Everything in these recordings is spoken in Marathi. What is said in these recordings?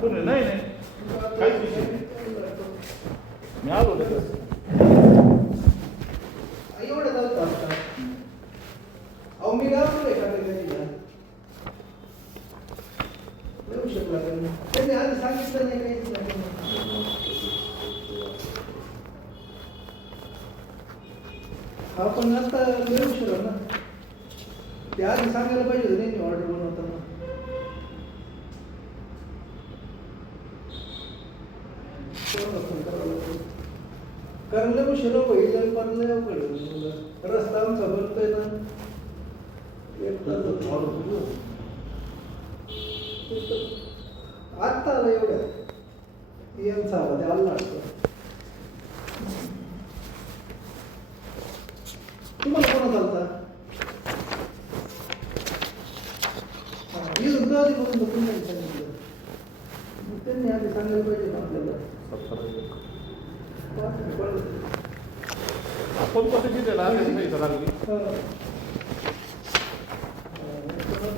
कोणी नाही नाही काहीच विषय नाही. मी आलो लगेच. एवढं जाऊ आता अहो मी गावाकडे का येऊ शकला त्यांनी आधी सांगितलं नाही काहीच नाही. आपण आता मिळू शकलो ना ते आधी सांगायला पाहिजे होतं त्यांनी ऑर्डर बनवताना. कारण लय उशीर होईल पण लय अवघड रस्ता आमचा भरतोय ना एक तास आत्ता आला एवढ्या यांचा आला ते आला तुम्हाला कोणा चालता येऊन आधी बघून तुम्ही सांगितलं त्यांनी आधी सांगायला पाहिजे आपल्याला. आपण कसं तिथे लागले नाही लागली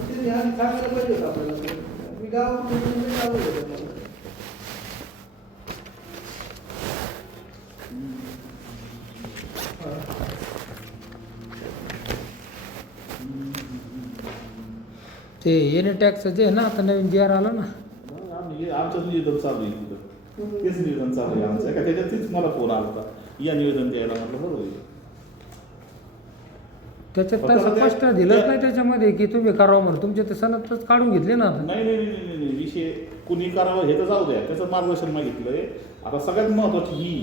तिथे आधी सांगायला पाहिजे होतं आपल्याला. मी गावात ते एन टॅक्स जे आहे ना आता नवीन जी आर आला ना आमचं निवेदन चालू आहे तिथं तेच निवेदन चालू आहे आमचं का त्याच्यातच मला फोन आला होता या निवेदन द्यायला म्हटलं बरोबर त्याच्यात तर स्पष्ट दिलंच नाही त्याच्यामध्ये की तुम्ही करावं म्हणून तुमचे ते सनदच काढून घेतले ना आता. नाही नाही नाही नाही विषय कुणी करावं हे तर जाऊ द्या त्याचं मार्गदर्शन मागितलंय. आता सगळ्यात महत्वाची ही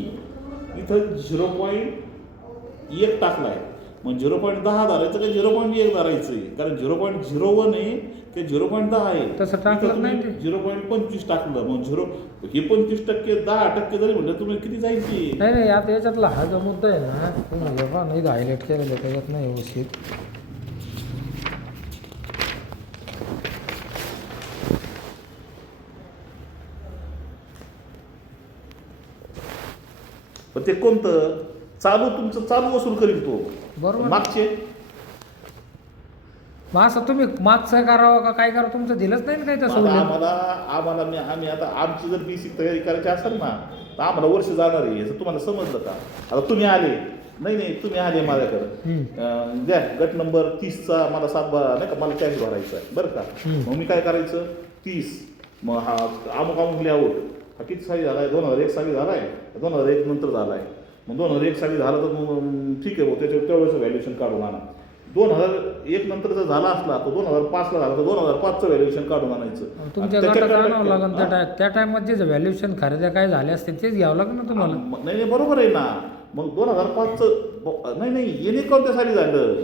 इथं 0.1 टाकलाय मग 0.10 धरायचं का 0.1 धरायचं आहे कारण 0.01 आहे ते 0.10 आहे तसं टाकलं नाही ते 0.25 टाकलं मग हे 25% 10% जरी म्हटलं तुम्ही किती जाईल की नाही नाही आता याच्यातला हा जो मुद्दा आहे ना तुम्ही बघा नाही हायलाईट केलेलं आहे त्याच्यात नाही व्यवस्थित. पण ते कोणतं चालू तुमचं चालू वसूल करील तो बरोबर मागचे मग असं तुम्ही मागचं करावं का काय करावं तुमचं दिलंच नाही ना काही तसं. आम्ही आता आमची जर बेसिक तयारी करायची असेल ना तर आम्हाला वर्ष जाणार आहे असं तुम्हाला समजलं का. आता तुम्ही आले नाही तुम्ही आले माझ्याकडं द्या गट नंबर 30चा मला 7 नाही का मला कॅश भरायचा आहे बरं का. मग मी काय करायचं 30 मग हा अमुक लेआउट हा किती साली झाला आहे 2001 साली झाला आहे 2001 नंतर झाला आहे मग 2001 साली झालं तर मग ठीक आहे त्याच्यावर तेवढंच व्हॅल्युएशन काढून आणा. 2001 नंतर जर झाला असला तो 2005ला झाला तर 2005चं व्हॅल्युएशन काढून आणायचं. तुमच्या गटात आणावं लागेल त्या टायमात जे व्हॅल्युएशन खरेद्या काय झाल्या असतील तेच घ्यावं लागेल ना तुम्हाला. नाही बरोबर आहे ना मग 2005चं नाही येणे कोणत्या साली झालं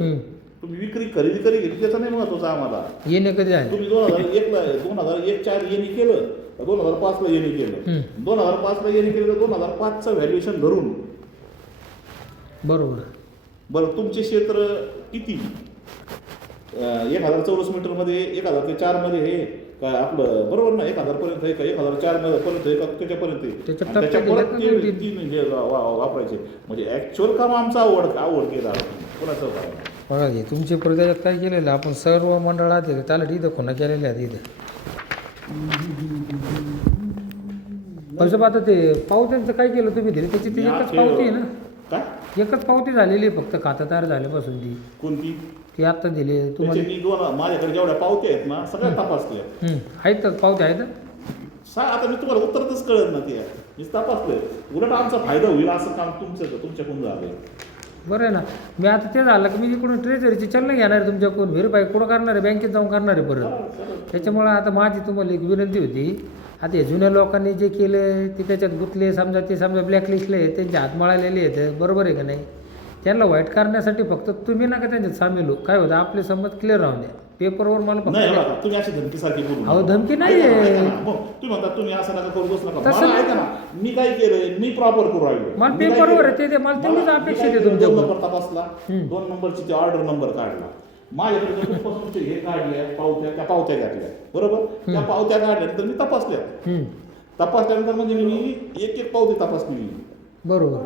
तुम्ही विक्री खरेदी घेतली त्याचा नाही महत्वाचं आम्हाला. येणे कधी झाले तुम्ही 2001च्या येणे केलं 2005ला येणे केलं 2005ला येणे केलं तर 2005चं व्हॅल्युएशन धरून बरं तुमचे क्षेत्र किती 1000 चौरस मीटरमध्ये 1000 ते 4 मध्ये हे काय आपलं बरोबर ना 1000 पर्यंत आहे का 1004 पर्यंत आहे का त्याच्यापर्यंत 3 हे वापरायचे म्हणजे ऍक्च्युअल काम आमचा आवड केला कोणाचं काय बघा घे तुमची प्रदेशात काय केलेलं आपण सर्व मंडळात त्याला इथं खुणा केलेल्या आहेत इथे. कसं आता ते पावत्यांचं काय केलं तुम्ही दिली त्याची ती एकच पावती आहे ना काय एकच पावती झालेली आहे फक्त खातं तयार झाल्यापासून ती कोणती ती आता दिली तुम्हाला. माझ्याकडे जेवढ्या पावत्या आहेत ना सगळ्या तपासल्या आहेत पावत्या आहेत. आता मी तुम्हाला उत्तरच कळत ना ते मी तपासलंय उलट आमचा फायदा होईल असं काम तुमच्याकडून झालंय. बरं आहे ना मी आता ते झालं की मी इकडून ट्रेझरीची चलन घेणार आहे तुमच्याकडून व्हेरीफाय कुठं करणार आहे बँकेत जाऊन करणार आहे परत. त्याच्यामुळे आता माझी तुम्हाला एक विनंती होती आता हे जुन्या लोकांनी जे केलं ते त्याच्यात गुंतले समजा ब्लॅकलिस्टले आहेत त्यांचे हात मळालेले आहेत बरोबर आहे का नाही. त्यांना वाईट करण्यासाठी फक्त तुम्ही नका त्यांच्यात सामील हो काय होतं आपले संमत क्लिअर राहून द्या पेपरवर मला फक्त तुम्ही अशी धमकीसारखी बोलू अहो धमकी नाही आहे तुम्ही म्हणता तुम्ही असं नका करू बसू नका मला ऐका ना मी काय केलंय मी प्रॉपर करू राहिलो मला पेपरवर ते मला तेवढीच अपेक्षा आहे तुमच्या 2 नंबर तपासला 2 नंबरची ऑर्डर नंबर काढला माझ्याकडे कुठपासून हे काढल्या त्या पावत्या काढल्या बरोबर त्या पावत्या काढल्यानंतर मी तपासल्यानंतर म्हणजे मी एक पावती तपासली बरोबर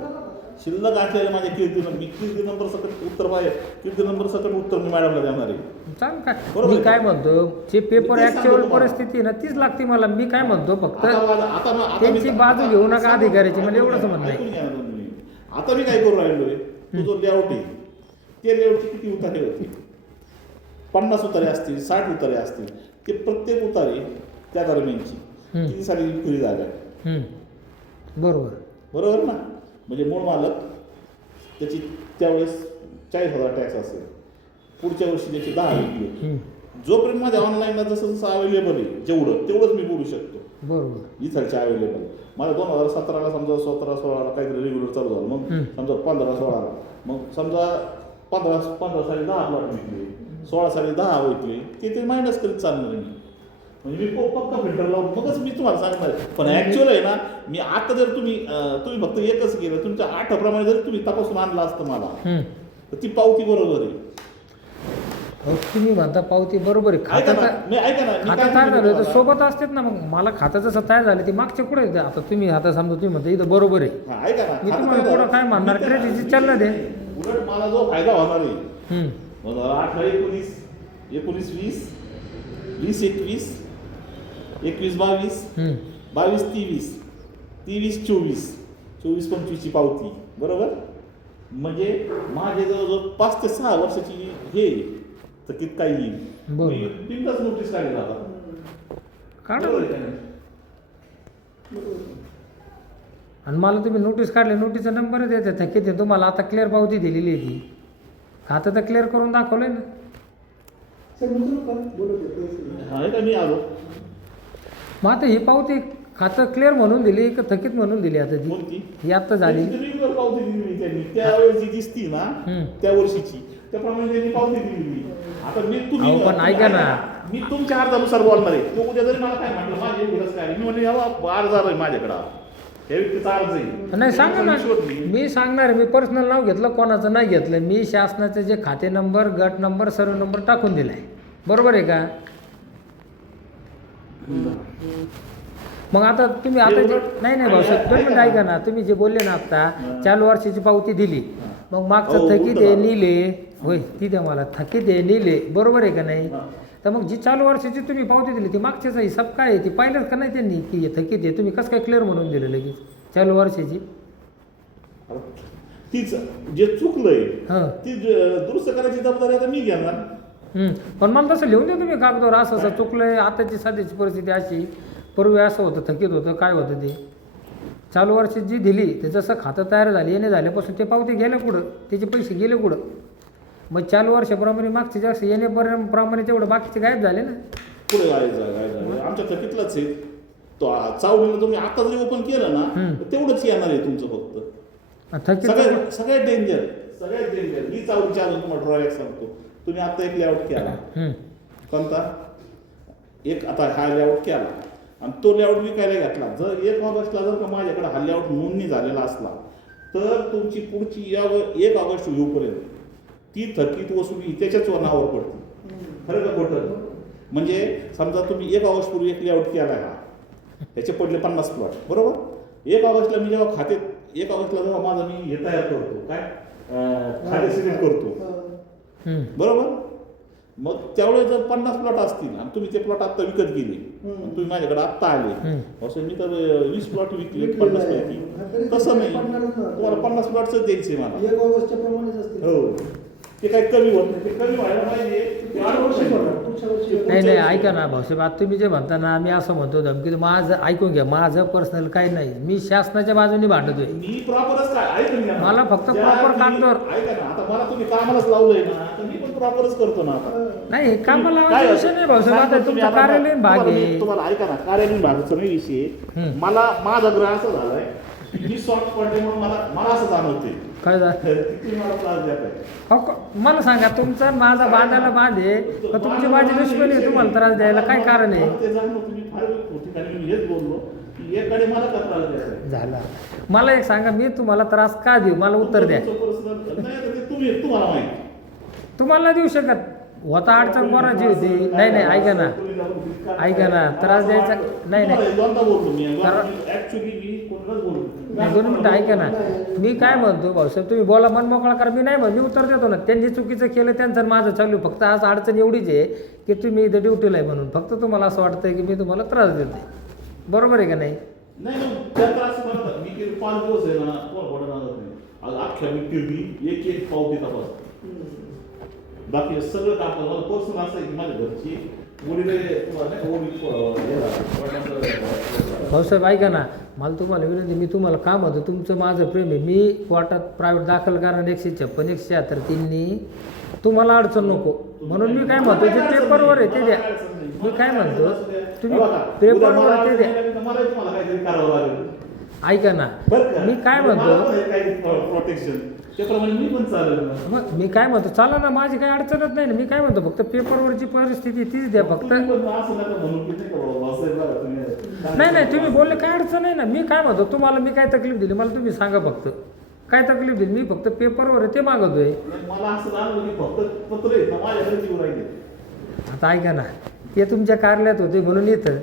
शिल्लक असलेले माझे मी कीर्ती नंबर सकट उत्तर पाहिजे, कीर्ती नंबर सकट उत्तर मी मॅडमला देणार आहे. चालेल काय बरोबर मी आहे. काय म्हणतो जे पेपर मी तेच सांगतो ऍक्च्युअल तुम्हाला. परिस्थिती आहे ना तीच लागते मला. मी काय म्हणतो फक्त आता त्यांची बाजू घेऊ नका अधिकाऱ्याची, मला एवढंच म्हणणं आहे. ऐकून घ्या ना तुम्ही. आता मी काय करू राहिलोय, तो जो लेआउट आहे ते लेआउटची किती उतारे होती, 50 उतारे असतील, 60 उतारे असतील, ते प्रत्येक उतारे त्या दरम्यानची किती सारी विक्री झाल्या. बरोबर बरोबर ना. म्हणजे मूळ मालक त्याची त्यावेळेस 40,000 टॅक्स असेल, पुढच्या वर्षी त्याची 10 विकली. जोपर्यंत माझ्या ऑनलाईनला जसं जसं अवेलेबल आहे जेवढं तेवढंच मी बोलू शकतो. बरोबर इथलचे अवेलेबल. मला 2017ला समजा 17-16ला काहीतरी रेग्युलर चालू झालं, मग समजा 15-16ला, मग समजा 15 साली 10 प्लॉट विकले, 16 साली 10 विकले, ते मायनस करीत चालणार आहे. म्हणजे मी पक्का फिल्टर लावून मगच मी तुम्हाला सांगणार आहे. पण ॲक्च्युअल आहे ना, मी आता जर तुम्ही फक्त एकच केलं, तुमच्या 8 प्रमाणे जर तुम्ही तपासून आणला असतं मला, तर ती पावती बरोबर आहे. हो, तुम्ही म्हणता पावती बरोबर आहे. ऐका खातं ना, मी खातं काय तयार झालं तर म्हणतो सोबत असतेच ना. मग मला खातं जसं तयार झालं ते मागचे कुठे येते आता तुम्ही आता समजा तुम्ही म्हणता इथं बरोबर आहे. हा, ऐका ना, मी आता तुम्हाला काय पुढं काय म्हणणार, मी त्याला- क्रेडिटची चलन दे. उलट मला जो फायदा होणार आहे 18-19, 19-20, 20-21, 21-22, 22-23, 23-24, 24-25ची पावती बरोबर. म्हणजे माझे जवळजवळ 5 ते 6 वर्षाची हे थकीत काही येईल. बरोबर. मी 3 तास नोटीस काढली आता. काढा. बरोबर आहे का नाही? आणि मला तुम्ही नोटीस काढले, नोटीसचा नंबर देते थकीत आहे तुम्हाला. आता क्लिअर पावती दिलेली आहे ती. खातं तर क्लिअर करून दाखवलंय ना. समजलं का बोलत होते हा, का मी आलो. मग आता ही पावती खातं क्लिअर म्हणून दिली का थकीत म्हणून दिली आता ती? कोणती? ही आता झाली. रेग्युलर पावती दिली त्यांनी त्यावेळेची दिसती ना त्या वर्षीची, त्याप्रमाणे त्यांनी पावती दिली. आता मी तुम्ही अहो, पण ऐका ना. मी तुमच्या अर्जानुसार बोलणार आहे. तो उद्या जरी मला काय म्हटलं माझे एवढंच काय, मी म्हणजे अर्ज आहे माझ्याकडे, त्या व्यक्तीचा अर्ज आहे. नाही सांगा ना, मी शोधली. मी सांगणार. मी पर्सनल नाव घेतलं, कोणाचं नाही घेतलं. मी शासनाचे जे खाते नंबर, गट नंबर, सर्व नंबर टाकून दिलाय. बरोबर आहे का? मग आता तुम्ही आता जे नाही भाऊसाहेब, दोन मिनिट ऐका ना. तुम्ही जे बोलले ना आता चालू वर्षाची पावती दिली, मग मागचं थकीत आहे नेले, होय ती द्या मला. थकीत आहे नेले, बरोबर आहे का नाही? तर मग जी चालू वर्षाची तुम्ही पावती दिली ती मागच्याचा हिसाब काय आहे ती पाहिलंच का नाही त्यांनी की हे थकीत आहे? तुम्ही कसं काय क्लिअर म्हणून दिलं लगेच चालू वर्षाची? तीच जे चुकलंय हां ती दुरुस्त करायची जबाबदारी आता मी घेणार. पण मला तसं लिहून द्या तुम्ही कागदावर, असं असं चुकलंय, आताची सध्याची परिस्थिती अशी, पूर्वी असं होतं, थकीत होतं, काय होतं ते. चालू वर्षी जी दिली ते जसं खातं तयार झाले येणे झाल्यापासून ते पावती गेलं कुठं, त्याचे पैसे गेले कुठं? मग चालू वर्षाप्रमाणे मागचे जास्त येण्याप्रमाणे तेवढं बाकीचे गायब झाले ना. पुढे जायचं आमच्या थकीतलाच आहे तो. चावडीला तुम्ही आता जरी ओपन केलं ना तर तेवढंच येणार आहे तुमचं फक्त. थकीत सगळ्यात डेंजर ही चावडीची अजून तुम्हाला ड्रॉबॅक सांगतो. तुम्ही आता एक लेआउट केला कोणता, एक आता हा लेआउट केला आणि तो लेआउट विकायला घेतला. जर 1 ऑगस्टला जर का माझ्याकडे हा लेआउट नोंदणी झालेला असला तर तुमची पुढची 1 ऑगस्ट येऊपर्यंत ती थकीत वसुली त्याच्याच नावावर पडते. खरं का खोटं? म्हणजे समजा तुम्ही 1 ऑगस्ट पूर्वी एक लेआउट केला हा, त्याचे पडले 50 प्लॉट बरोबर. 1 ऑगस्टला मी जेव्हा 1 ऑगस्टला जेव्हा माझं मी हे तयार करतो काय खाते सिलेक्ट करतो बरोबर. मग त्यावेळेस जर 50 प्लॉट असतील आणि तुम्ही ते प्लॉट आत्ता विकत गेले आणि तुम्ही माझ्याकडे आत्ता आले, असं मी तर 20 प्लॉट विकले 50 पैकी. तसं नाही, तुम्हाला 50 प्लॉटच द्यायचे मला. 1 ऑगस्टच्या प्रमाणेच असते. हो, ते काही कमी होत नाही, ते कमी व्हायला पाहिजे. ते 8 वर्ष पुढच्या वर्षी नाही ऐका ना भाऊसाहेब, आता तुम्ही जे म्हणता ना, मी असं म्हणतो धमकी, माझं ऐकून घ्या, माझं पर्सनल काही नाही, मी शासनाच्या बाजूने भांडतोय. मी प्रॉपरच काय ऐकून घ्या. मला फक्त proper कागदावर. ऐका ना, आता मला तुम्ही कामालाच लावलंय ना, तर मी पण प्रॉपरच करतो ना आता. नाही कामाला काय लावायचा होतं? विषय नाही भाऊसाहेब, आता तुम्ही तुमचं आता कार्यालयीन भाग तुम्हाला आहे. मी- तुम्हाला ऐका ना, कार्यालयीन भागाचा नाही विषय. मला माझा ग्रह असं झालाय, मी सॉफ्ट पडले म्हणून मला असं जाणवते काय झालं? किती मला त्रास देत आहे. अहो, मला सांगा, तुमचा माझा बांधायला बांध आहे का तुमची माझी दुश्मनी आहे? तुम्हाला त्रास द्यायला काय कारण आहे? मला ते जाणवतं. मी फार ठिकाणी मी हेच बोललो की एकडे मला का त्रास द्यायचा आहे. झाला. मला एक सांगा, मी तुम्हाला त्रास का देऊ? मला उत्तर द्या. तुमचं personal- नाही, आता ते तुम्हाला माहिती. तुम्हाला नाही देऊ शकत. होता अडचण कोणाची होती? नाही ऐका ना, ऐका ना, त्रास द्यायचा नाही. दोनदा बोललो मी. कारण- ऍक्च्युली मी कोणालाच बोललो नाही 2 मिनिटं ऐका ना. मी काय म्हणतो भाऊसाहेब तुम्ही बोला मन मोकळा करा. मी नाही म्हणत, मी उत्तर देतो ना. त्यांनी चुकीचं केलं त्यांचं आणि माझं चालू. फक्त आज अडचण एवढीच आहे की तुम्ही इथं ड्युटीला आहे म्हणून फक्त तुम्हाला असं वाटतंय की मी तुम्हाला त्रास देते. बरोबर आहे का नाही? नाही मग त्यात असं म्हणतात मी की 5 दिवस आहे ना कोण नाही आज अख्ख्या मी फिरली एक पावती तपास बाकी सगळं काम करतो. मला पर्सनल असं आहे की माझ्या घरची भाऊसाहेब ऐका ना, मला तुम्हाला विनंती, मी तुम्हाला काम होतं तुमचं माझं प्रेम आहे. मी कोर्टात प्रायव्हेट दाखल करणार 156 176 3नी तुम्हाला अडचण नको म्हणून मी काय म्हणतो जे पेपरवर आहे ते द्या. मी काय म्हणतो तुम्ही पेपरवर ते द्या. ऐका ना, मी काय म्हणतो प्रोटेक्शन त्याप्रमाणे मी पण चालेल. मग मी काय म्हणतो चला ना, माझी काही अडचणच नाही ना. मी काय म्हणतो फक्त पेपरवरची परिस्थिती तीच द्या फक्त. नाही नाही तुम्ही बोलले काय अडचण नाही ना. मी काय म्हणतो तुम्हाला मी काय तकलीफ दिली मला तुम्ही सांगा फक्त काय तकलीफ दिली. मी फक्त पेपरवर आहे ते मागवतोय. मला असं जाणवलं की फक्त पत्र आहे ना माझ्याकडे जीव राहिले. आता ऐका ना, ते तुमच्या कार्यालयात होते म्हणून इथं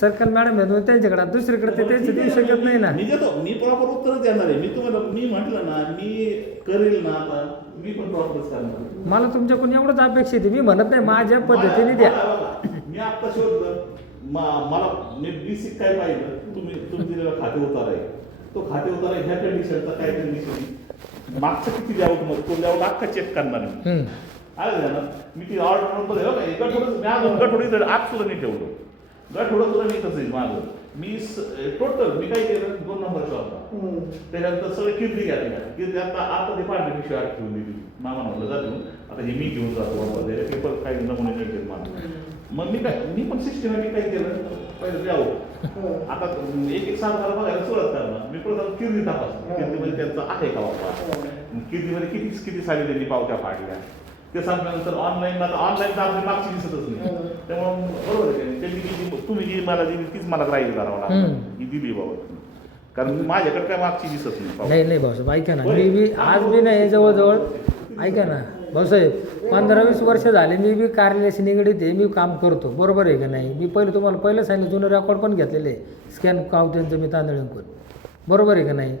सर्कल मॅडम आहे त्यांच्याकडे दुसरीकडे ते त्यांचं देऊ शकत नाही ना. मी देतो, मी प्रॉपर उत्तर देणार आहे. मी तुम्हाला मी म्हटलं ना मी करेल ना आता मी पण प्रॉपरच करणार. मला तुमच्याकडून एवढंच अपेक्षित आहे. मी म्हणत नाही माझ्या पद्धतीने द्या. मी आता शोधलं मला मी बेसिक काय पाहिलं तुम्ही दिलेला खाते उतार आहे तो खाते उतार ह्या कंडिशनचा काय कंडिशन मागचं किती लेआउट मध्ये तो लेआउट अख्खा चेक करणार मी. आलं ना मी ती ऑर्डर नंबर आहे गठोडं मी अजून गठोडी आत सुद्धा नाही ठेवलो. गठोडं सुद्धा मी तसं माझं मी टोटल मी काय केलं 2 नंबर शॉपला त्याच्यानंतर सगळे किर्ती घ्या किर्ती आता ते पांढरी पिशवी आत ठेवून दिली. मामा म्हटलं जातो आता हे मी घेऊन जातो पेपर काही नमुने नाही केले मला. मग मी पण सिस्टमॅटिक काय केलं पहिलं द्यावं आता एक साधारण बघायला सुरुवात करणार. मी प्रथम किर्ती तपासतो किर्तीमध्ये त्यांचं आहे का बाबा किर्तीमध्ये किती साली त्यांनी पावत्या फाडल्या ते सांगल्यानंतर ऑनलाईन आता ऑनलाईन तर आपली मागची दिसतच नाही. त्यामुळे बरोबर आहे त्यांनी तुम्ही जी मला दिली तीच मला ग्राह्य करावं लागलं ही दिली बाबा कारण माझ्याकडे काय मागची दिसत नाही. नाही भाऊसाहेब ऐका ना, मी बी आज बी नाही जवळजवळ ऐका ना भाऊसाहेब 15-20 वर्ष झाले मी बी कार्यालयाशी निगडीत आहे. मी काम करतो बरोबर आहे का नाही. मी तुम्हाला पहिलं सांगितलं जुनं रेकॉर्ड पण घेतलेले स्कॅन त्यांचं मी तांदळींकून बरोबर आहे का नाही.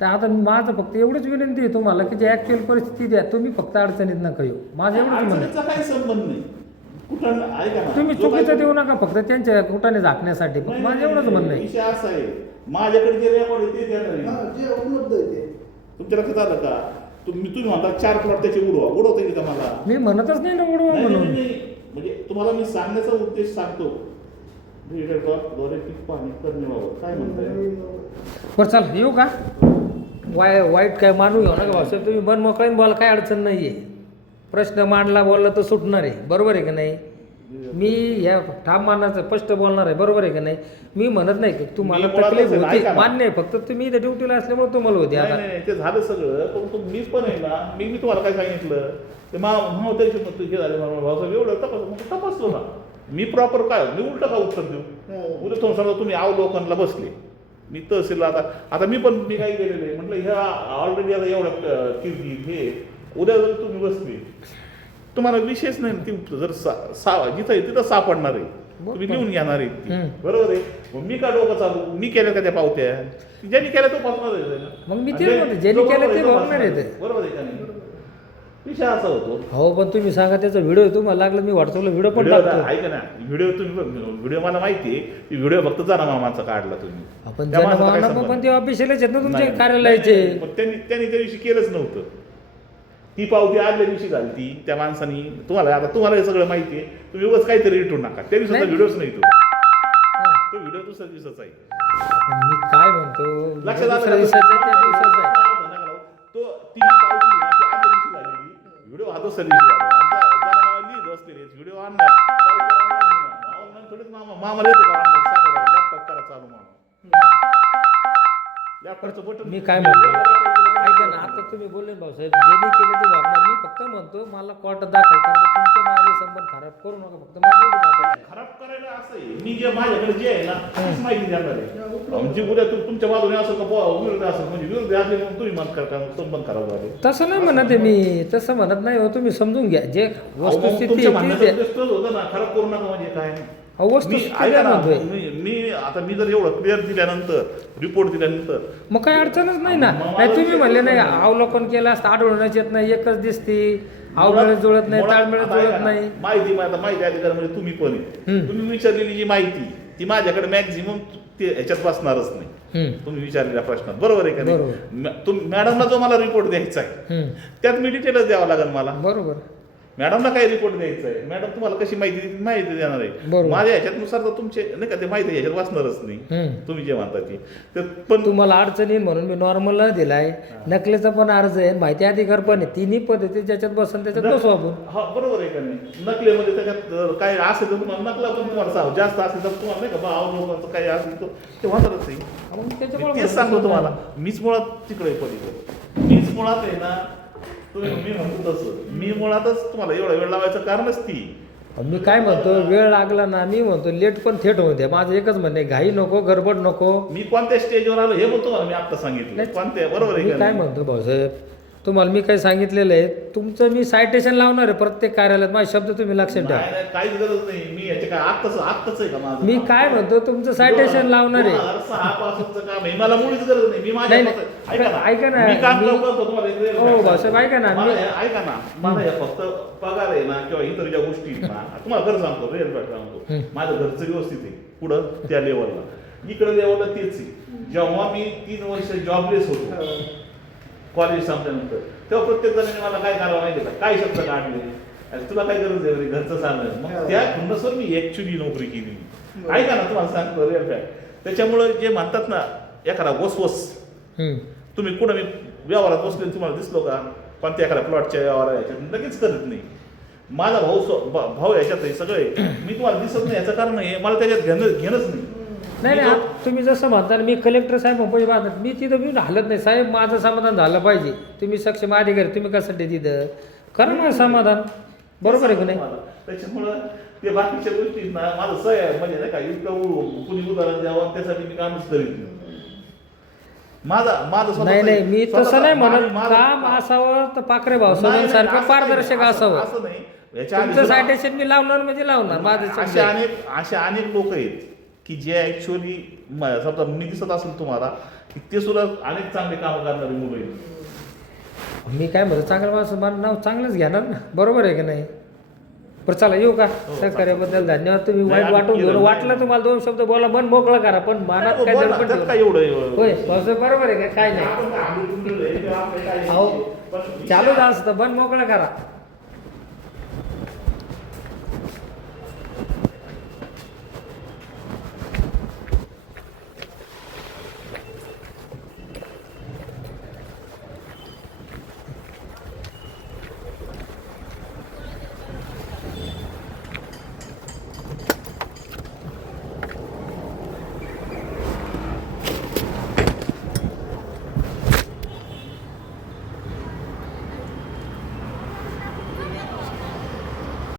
तर आता माझं फक्त एवढंच विनंती आहे तुम्हाला की जे ॲक्च्युअल परिस्थिती द्या. तुम्ही फक्त अडचणीत नका येऊ. माझं एवढंच म्हणणं काही संबंध नाही कुठं ऐका ना तुम्ही चुकीचं देऊ नका फक्त त्यांच्या कुठाने झाकण्यासाठी. माझं एवढंच म्हणणं आहे. विषय असा आहे माझ्याकडे जे रेकॉर्ड आहे ते देणार जे उपलब्ध आहे ते तुमच्या लक्षात आलं का. तुम्ही म्हणता 4 प्लॉट त्याचे उडवता येईल का मला. मी म्हणतच नाही ना उडवा म्हणून. म्हणजे तुम्हाला मी सांगण्याचा उद्देश सांगतो पाणी करणे काय म्हणताय. बरं चला येऊ का. वाईट काय मानू घेऊ नका भाऊसाहेब. तुम्ही मन मोकळीने बोला काही अडचण नाही आहे. प्रश्न मांडला बोलला तर सुटणार आहे बरोबर आहे का नाही. मी ह्या ठाम मानाचं स्पष्ट बोलणार आहे बरोबर आहे का नाही. मी म्हणत नाही की तुम्हाला तकलीफ होती मान्य आहे फक्त तुम्ही इथे ड्युटीला असल्यामुळे तुम्हाला होती. आता ते झालं सगळं पण मी पण आहे ना मी तुम्हाला काय सांगितलं ते हे झाले भाऊसाहेब एवढं तपासलो ना मी प्रॉपर काय मी उलट का उत्तर देऊ. उद्या तुम्ही समजा तुम्ही अवलोकनला बसले मी तहसीलला आता मी काय केलेलं आहे म्हटलं ह्या ऑलरेडी आता एवढं किर्ती हे उद्या जर तुम्ही बसले तुम्हाला विशेष नाही ती जर जिथं आहे तिथं सापडणार आहे तुम्ही लिहून घेणार आहे बरोबर आहे. मग मी का डोकं चालू मी केल्या का त्या पावत्या ज्यांनी केल्या तो बघणार आहे. मग मी तेच म्हणतो ज्यांनी केलं ते बघणार आहे. बरोबर आहे का नाही विषय असा होतो. हो पण तुम्ही सांगा त्याचा व्हिडिओ तुम्हाला लागला मी व्हॉट्सअपला व्हिडिओ पण टाकतो. ऐका ना व्हिडिओ मला माहिती आहे की व्हिडिओ फक्त जाना मामाचा काढला तुम्ही. आपण पण ते ऑफिशियलच आहेत ना तुमच्या कार्यालयाचे. त्यांनी त्या दिवशी केलंच नव्हतं. ती पावती आदल्या दिवशी झाली ती त्या माणसानी तुम्हाला हे सगळं माहिती आहे. तुम्ही उगाच काहीतरी रिटून नका त्या दिवसाचा व्हिडिओच नाही तो व्हिडिओ दुसऱ्या दिवसाचा आहे. मी काय म्हणतो लक्षात आलं दुसऱ्या दिवसाचा त्या दिवसाचा आहे. तो ती पावती आदल्या दिवशी झालेली व्हिडिओ हा दुसऱ्या दिवशी झाला लिहित असलेले व्हिडिओ आणणार ऑनलाईन थोडीच मामाला येते का ऑनलाईन सांगा लॅपटॉप करा चालू मामा लॅपटॉपचं बटन मी काय म्हणतो ऐका ना, आता तुम्ही बोलले ना भाऊसाहेब, ज्यांनी केले ते वागणार. मी फक्त म्हणतो मला कोर्टात दाखल करायचं, तुमचे माझे संबंध खराब करू नका, फक्त माझे एवढीच अपेक्षा आहे. खराब करायला असं आहे, मी जे माझ्याकडे जे आहे ना तीच माहिती देणार आहे. म्हणजे उद्या तुमच्या बाजूने असं का विरोध असेल, म्हणजे विरोध असले म्हणून तुम्ही मन करता संबंध खराब झाले. तसं नाही म्हणत आहे मी, तसं म्हणत नाही हो, तुम्ही समजून घ्या जे वस्तुस्थिती तुमच्या आहे तीच म्हणण्याचा आहे. उद्देश तोच होता ना, खराब करू नका म्हणजे काय. अहो, मी वस्तुस्थिती ऐका ना, म्हणतोय. मी जर एवढं क्लिअर दिल्यानंतर रिपोर्ट दिल्यानंतर मग काही अडचणच नाही ना. नाही तुम्ही म्हणले नाही अवलोकन केलं असतं आढळूनच येत नाही, एकच दिसते, अवमेळच जुळत नाही, ताळमेळच जुळत नाही. माहिती अधिकारी म्हणजे तुम्ही पण आहे. हम्म. तुम्ही विचारलेली जी माहिती ती माझ्याकडे मॅक्झिमम ते ह्याच्यात बसणारच नाही. हम्म. तुम्ही विचारलेल्या प्रश्नात बरोबर आहे का बरोबर. नाही? मॅडमला जो मला रिपोर्ट द्यायचा आहे हम्म. त्यात मी डिटेलच द्यावं लागेल मला. बरोबर. मॅडमला काय रिपोर्ट द्यायचा आहे, मॅडम तुम्हाला कशी माहिती देणार आहे. बरोबर. माझ्या ह्याच्यानुसार तर तुमचे नाही का ते माहिती ह्याच्यात वाचणारच नाही. हम्म. तुम्ही जे म्हणता ते तर पण तुम्हाला अडचण येईल म्हणून मी नॉर्मल दिलाय, नकलेचा पण अर्ज आहे, माहिती अधिकार पण आहे, तिन्ही पद्धती ज्याच्यात बसन त्याच्यात बसू आपण. हा बरोबर आहे का नाही. नकलेमध्ये त्याच्यात काय असेल तर तुम्हाला नकला पण तुम्हाला सांग जास्त असेल तर तुम्हाला नाही का बा अवलोकनाचं काही असेल तर ते होणारच आहे. मग मी त्याच्यामुळे तेच सांगतो तुम्हाला, मीच मुळात तिकडे पलीकडे मीच मुळात आहे ना. तुम्ही मी म्हणतो तसं मी मुळातच तुम्हाला एवढा वेळ लावायचं कारणच ती. मी काय म्हणतो, वेळ लागला ना, मी म्हणतो लेट पण थेट होऊ द्या. माझं एकच म्हणणं आहे, घाई नको, गडबड नको. मी कोणत्या स्टेजवर आलो हे पण तुम्हाला मी आता सांगितलं. नाही, कोणत्या बरोबर आहे मी का काय नाही? म्हणतो भाऊसाहेब, तुम्हाला मी काय सांगितलेलं आहे, तुमचं मी सायटेशन लावणार आहे प्रत्येक कार्यालयात. माझे शब्द तुम्ही लक्षात ठेवा. नाही नाही, काहीच गरज नाही. मी याचे काय आत्ताच आहे का माझं? मी काय म्हणतो, तुमचं सायटेशन लावणार आहे. 2006 पासूनचं काम आहे, मला मुळीच गरज नाही. मी माझ्या नाही, ऐका ना, मी काम मी- करतो तुम्हाला एक real हो fact भाऊसाहेब, ऐका ना, मला मी- हे- ऐका ना, मला हे फक्त पगार आहे ना किंवा इतर ज्या गोष्टी आहेत ना, तुम्हाला घर सांगतो, रिअल फॅक्ट सांगतो. माझं घरचं व्यवस्थित आहे पुढं त्या लेवलला, इकडे लेवलला तेच आहे. जेव्हा मी 3 वर्ष जॉबलेस होतो कॉलेज संपल्यानंतर, तेव्हा प्रत्येक जणांनी मला काय करावं नाही दिला, काय शब्द काढले, अरे तुला काय गरज आहे रे घरचं सांगणं. मग त्या खुन्नसवर मी ऍक्च्युली नोकरी केली. ऐका ना, तुम्हाला सांगतो रिअल फॅक्ट. त्याच्यामुळे जे म्हणतात ना एखादा वसवस, हम्म. तुम्ही कुठं मी व्यवहारात बसले तुम्हाला दिसलो का कोणत्या एखाद्या प्लॉटच्या व्यवहार याच्यात लगेच करत नाही. माझा भाऊ याच्यात आहे सगळे, मी तुम्हाला दिसत नाही याचं कारण आहे मला त्याच्यात घेणंच नाही. नाही नाही, तुम्ही जसं म्हणता ना, मी कलेक्टर साहेब मुंबई बांधत, मी तिथं मी हलत नाही. साहेब माझं समाधान झालं पाहिजे, तुम्ही सक्षम अधिकारी, तुम्ही कशासाठी तिथं करा ना समाधान. बरोबर आहे की नाही? त्याच्यामुळं ते बाकीच्या गोष्टी ना माझं सय म्हणजे नाही का इतकं कुणी उदाहरण द्यावं त्यासाठी मी कामच करीत नाही. माझं नाही नाही, मी तसं नाही म्हणत. माझं- काम असावं तर पाखरे भाऊ नाही, नाही, सारखं असं पारदर्शक नाही, असावं. असं नाही. याच्या आधी तुमचं सुद्धा- सायटेशन मी लावणार म्हणजे लावणार. माझं असे समजा. अनेक लोक आहेत की जे ऍक्च्युअली समजा मी दिसत असेल तुम्हाला की ते सुद्धा अनेक चांगले काम करणारी मुलं आहेत. मी काय म्हणतो, चांगलं माणसं माझं नाव चांगलंच घेणार ना. बरोबर आहे की नाही? बरं चला येऊ का? सहकार्याबद्दल धन्यवाद. तुम्ही नाही, वाईट वाटून आम्ही घेऊन केलं वाटलं नाही. तुम्हाला 2 शब्द बोला, मन मोकळं करा, पण मनात काय बोला, दडपण त्यात ठेवू काय नका. एवढं होय भाऊसाहेब, बरोबर आहे का? काय नाही, आपण काय आम्ही तुमचं हे किंवा आपलं काय अहो, पण चालू असतं, मन मोकळं करा.